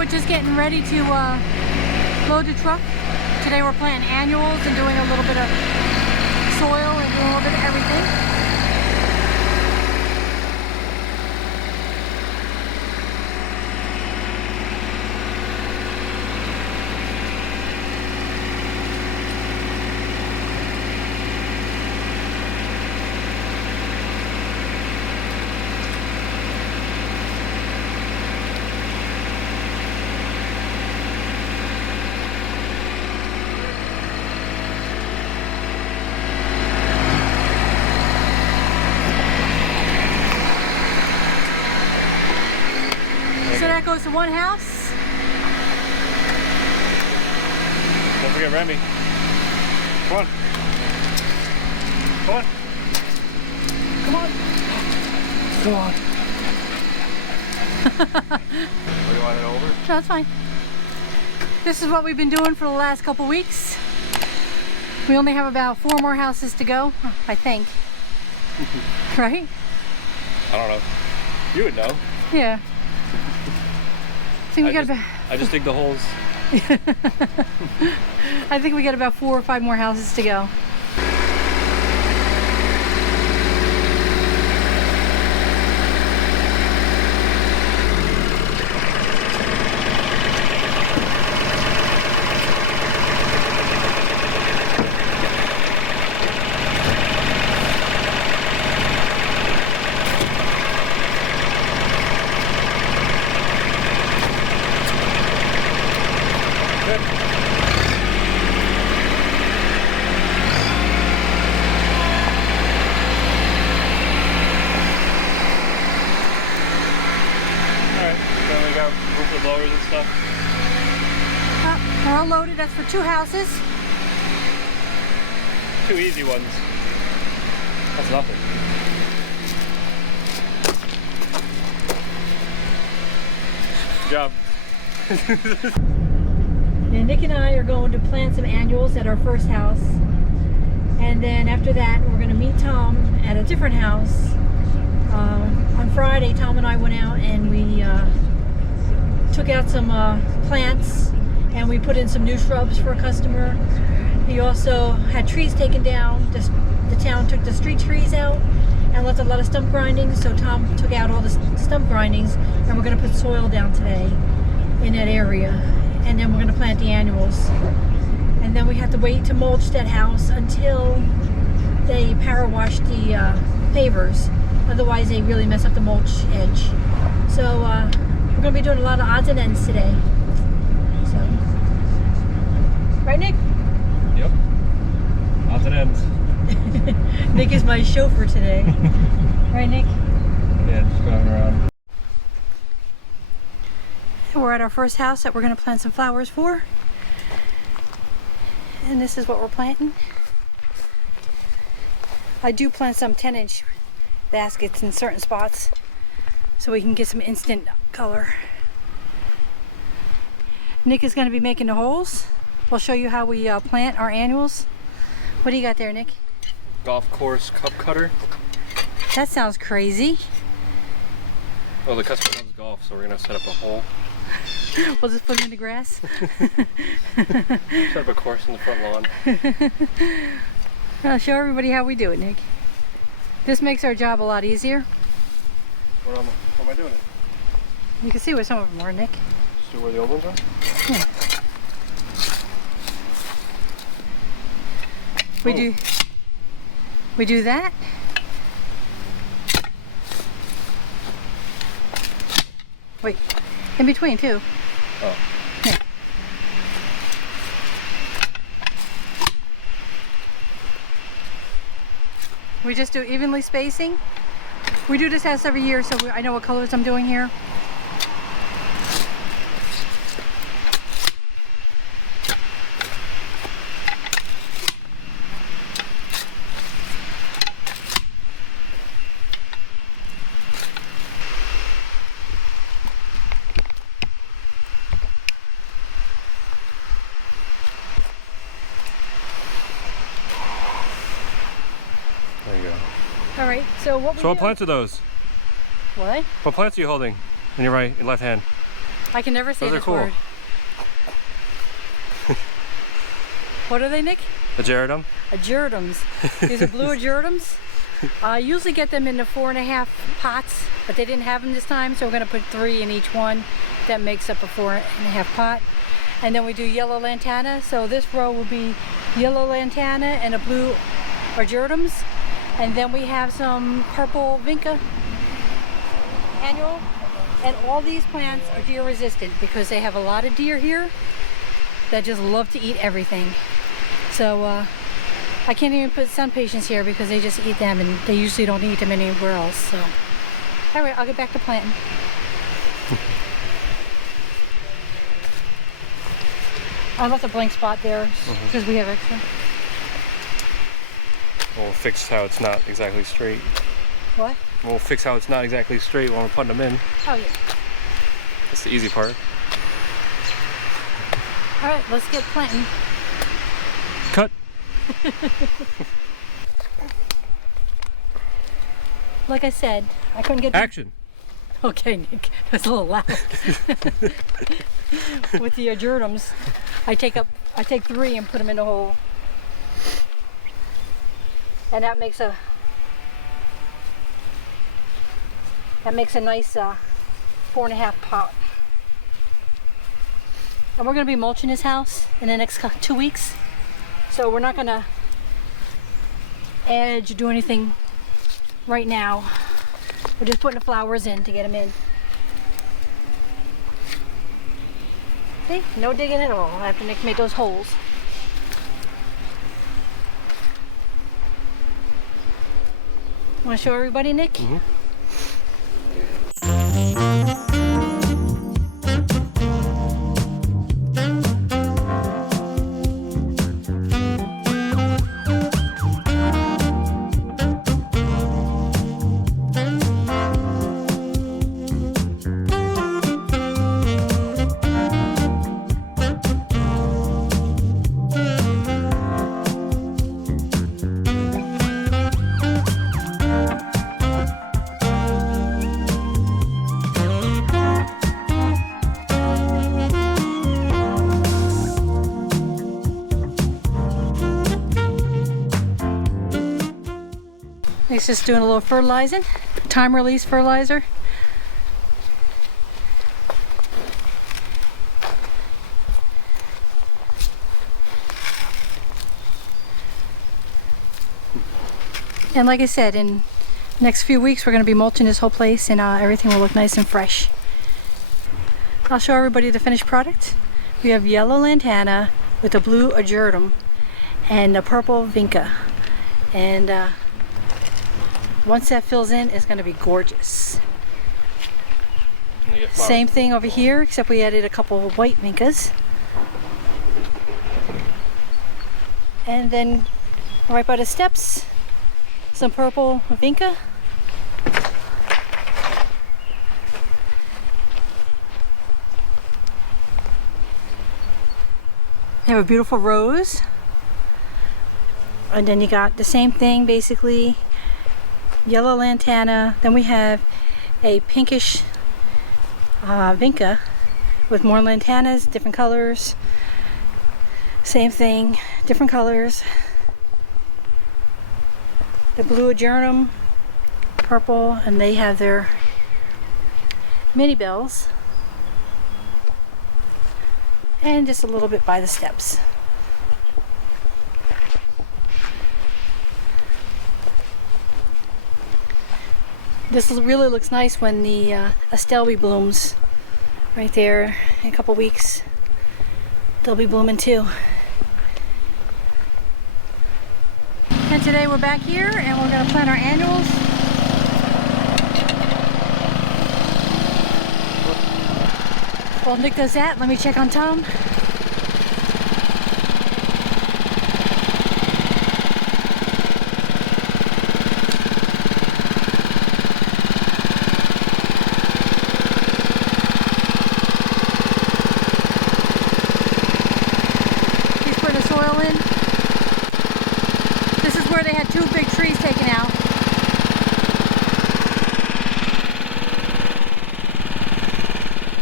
we're just getting ready to load the truck. Today we're planting annuals and doing a little bit of soil and doing a little bit of everything. So that goes to one house. Don't forget Remy. Come on. Come on. Come on. Come on. What, do you want it over? No, that's fine. This is what we've been doing for the last couple weeks. We only have about 4 more houses to go, I think. Right? I don't know. You would know. Yeah. I think we got I just dig the holes. I think we got about 4 or 5 more houses to go. Blowers and stuff. We're all loaded. That's for 2 houses. 2 easy ones. That's nothing. Good job. And Nick and I are going to plant some annuals at our first house. And then after that, we're going to meet Tom at a different house. On Friday, Tom and I went out and we took out some plants and we put in some new shrubs for a customer. He also had trees taken down. The town took the street trees out and left a lot of stump grindings, so Tom took out all the stump grindings and we're going to put soil down today in that area, and then we're going to plant the annuals. And then we have to wait to mulch that house until they power wash the pavers, otherwise they really mess up the mulch edge. So we're going to be doing a lot of odds and ends today. So, right, Nick? Yep. Odds and ends. Nick is my chauffeur today. Right, Nick? Yeah, just going around. We're at our first house that we're going to plant some flowers for. And this is what we're planting. I do plant some 10-inch baskets in certain spots so we can get some instant color. Nick is going to be making the holes. We'll show you how we plant our annuals. What do you got there, Nick? Golf course cup cutter. That sounds crazy. Oh, the customer loves golf, so we're going to set up a hole. We'll just put them in the grass. Set up a course in the front lawn. I'll show everybody how we do it, Nick. This makes our job a lot easier. How am I doing it? You can see where some of them are, Nick. See where the old ones are? Yeah. We do that. Wait, in between too. Oh. Yeah. We just do evenly spacing. We do this house every year, so I know what colors I'm doing here. There you go. All right, so what So what plants are those? What? What plants are you holding in your right and left hand? I can never say Those are this cool. word. What are they, Nick? Ageridum. Ageridums. These are blue ageridums. I usually get them in the 4.5 pots, but they didn't have them this time, so we're going to put 3 in each one. That makes up a 4.5 pot. And then we do yellow lantana. So this row will be yellow lantana and a blue ageridums. And then we have some purple vinca annual. And all these plants are deer resistant because they have a lot of deer here that just love to eat everything. So I can't even put sun patients here because they just eat them, and they usually don't eat them anywhere else. So anyway, I'll get back to planting. I left a blank spot there because we have extra. We'll fix how it's not exactly straight. What? We'll fix how it's not exactly straight when we're putting them in. Oh yeah. That's the easy part. All right, let's get planting. Cut. Like I said, I couldn't get Action. Okay, Nick, that's a little loud. With the ageridums, I take 3 and put them in a hole, and that makes a nice 4.5 pot. And we're going to be mulching this house in the next 2 weeks, so we're not going to edge or do anything right now. We're just putting the flowers in to get them in. See? No digging at all after Nick made those holes. Want to show everybody, Nick? Mm-hmm. He's just doing a little fertilizing, time release fertilizer. And like I said, in the next few weeks we're going to be mulching this whole place, and everything will look nice and fresh. I'll show everybody the finished product. We have yellow lantana with a blue ageridum and a purple vinca. And once that fills in, it's going to be gorgeous. Same thing over here, except we added a couple of white vincas. And then right by the steps, some purple vinca. You have a beautiful rose. And then you got the same thing, basically. Yellow lantana. Then we have a pinkish vinca with more lantanas, different colors. Same thing, different colors. The blue ageridum, purple, and they have their mini bells. And just a little bit by the steps. This really looks nice when the Astelby blooms right there in a couple weeks. They'll be blooming too. And today we're back here and we're going to plant our annuals. While Nick does that, let me check on Tom. He's putting the soil in. This is where they had 2 big trees taken out.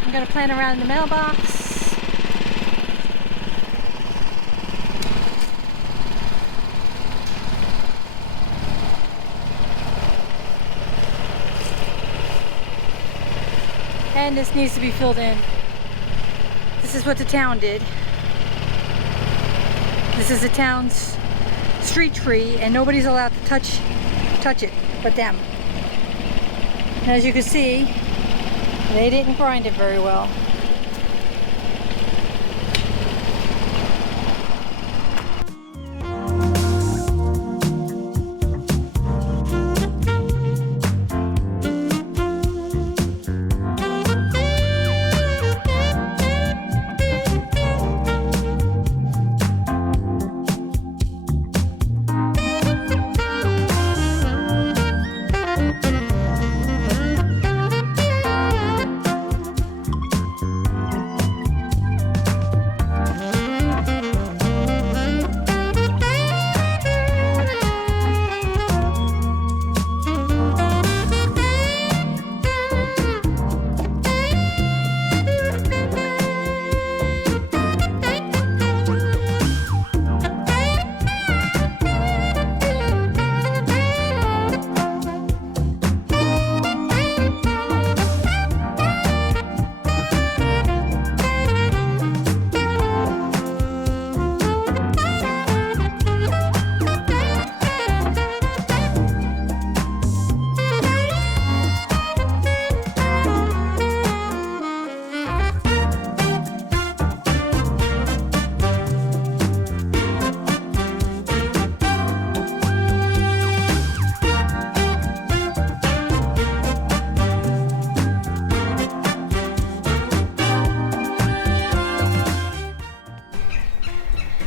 I'm gonna plant around in the mailbox. And this needs to be filled in. This is what the town did. This is the town's street tree, and nobody's allowed to touch it but them. And as you can see, they didn't grind it very well.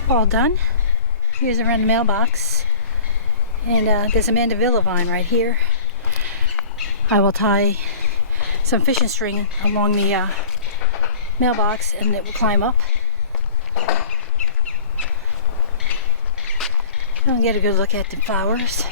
All done. Here's around the mailbox, and there's a mandevilla vine right here. I will tie some fishing string along the mailbox, and it will climb up. I'll get a good look at the flowers.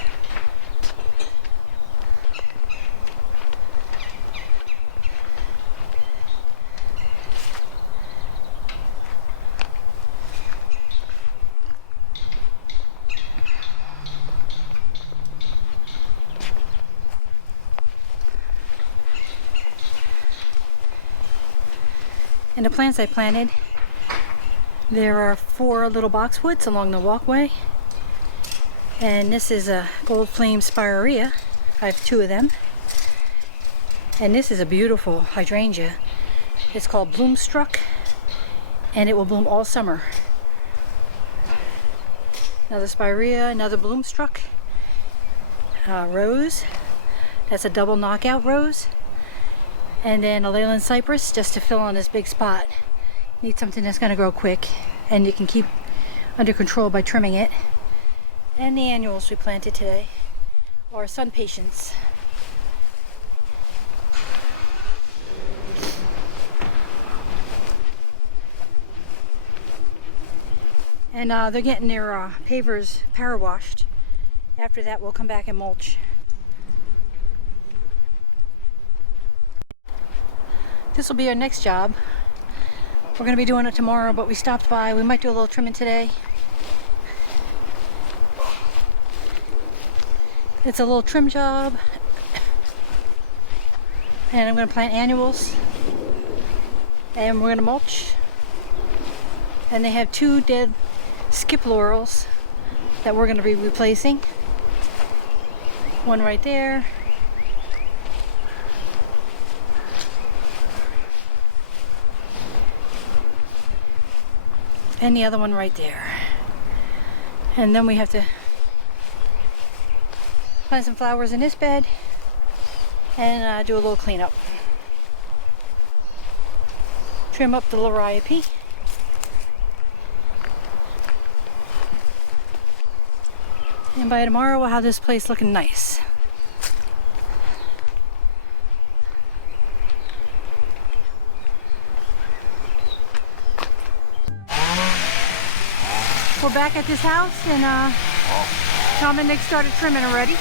And the plants I planted, there are 4 little boxwoods along the walkway. And this is a gold flame spirea. I have 2 of them. And this is a beautiful hydrangea. It's called Bloomstruck, and it will bloom all summer. Another spirea, another Bloomstruck. Rose, that's a double knockout rose. And then a Leyland cypress, just to fill on this big spot. Need something that's going to grow quick and you can keep under control by trimming it. And the annuals we planted today are sun patience. And they're getting their pavers power washed. After that, we'll come back and mulch. This will be our next job. We're going to be doing it tomorrow, but we stopped by. We might do a little trimming today. It's a little trim job. And I'm going to plant annuals. And we're going to mulch. And they have 2 dead skip laurels that we're going to be replacing. One right there. And the other one right there. And then we have to plant some flowers in this bed and do a little cleanup. Trim up the liriope. And by tomorrow we'll have this place looking nice. We're back at this house, and Tom and Nick started trimming already.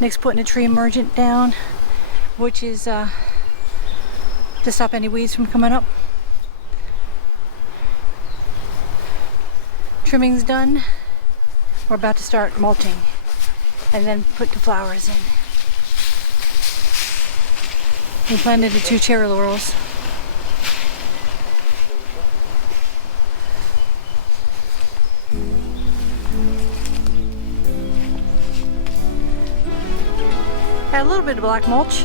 Nick's putting a tree emergent down, which is to stop any weeds from coming up. Trimming's done. We're about to start mulching and then put the flowers in. We planted the 2 cherry laurels. Add a little bit of black mulch.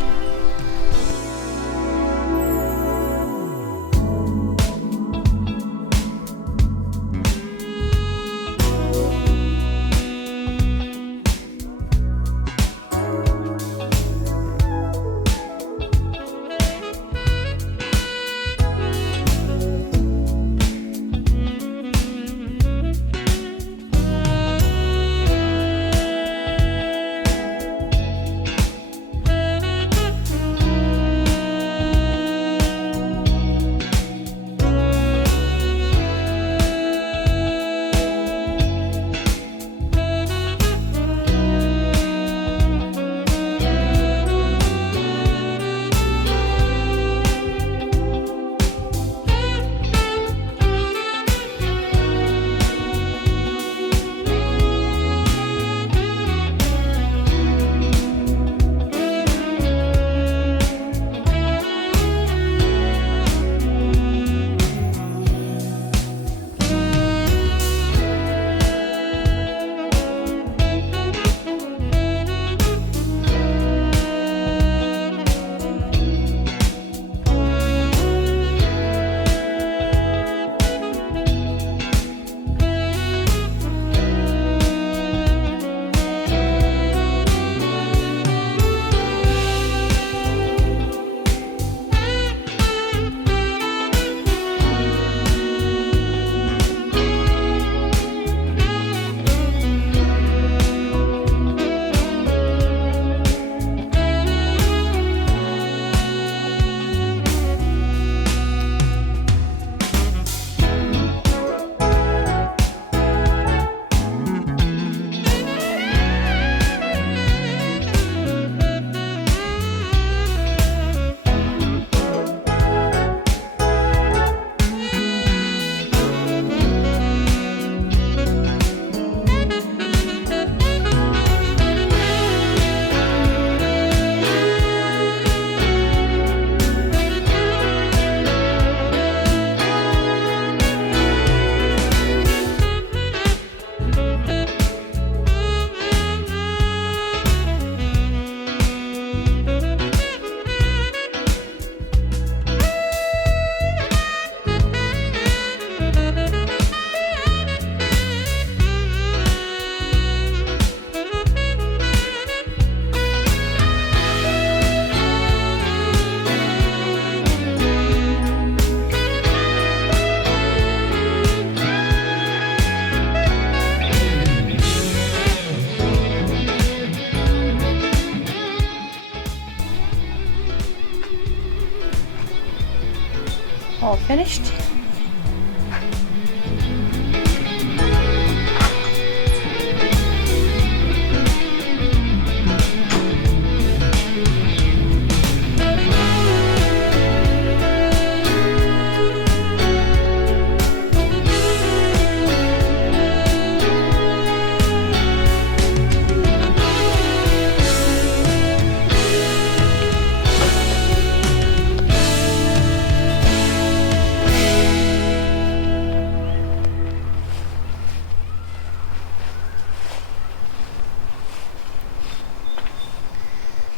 All finished.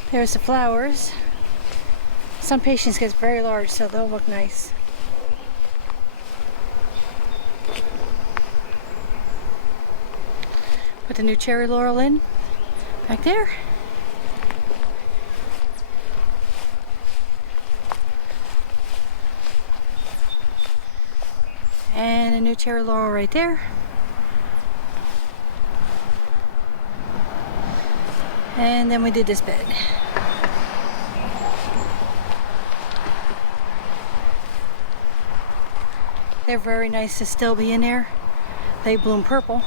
There's the flowers. Some patients get very large, so they'll look nice. Put the new cherry laurel in, back there. And a new cherry laurel right there. And then we did this bed. They're very nice to still be in there. They bloom purple.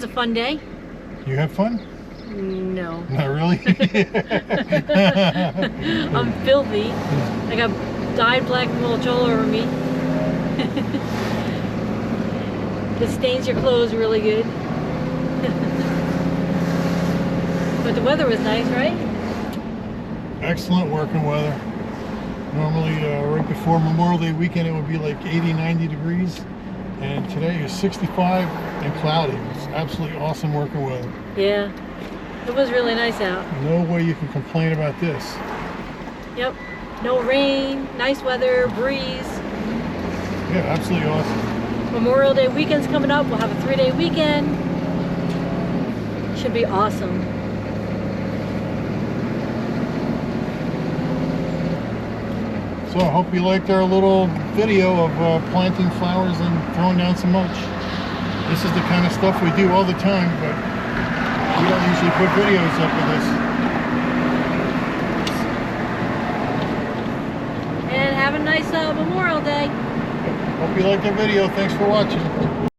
was a fun day. You have fun? No. Not really? I'm filthy. I got dyed black mulch all over me. It stains your clothes really good. But the weather was nice, right? Excellent working weather. Normally, right before Memorial Day weekend, it would be like 80, 90 degrees. And today is 65 and cloudy. It's absolutely awesome working weather. Yeah. It was really nice out. No way you can complain about this. Yep. No rain, nice weather, breeze. Yeah, absolutely awesome. Memorial Day weekend's coming up. We'll have a 3-day weekend. Should be awesome. So I hope you liked our little video of planting flowers and throwing down some mulch. This is the kind of stuff we do all the time, but we don't usually put videos up of this. And have a nice Memorial Day. Hope you liked the video. Thanks for watching.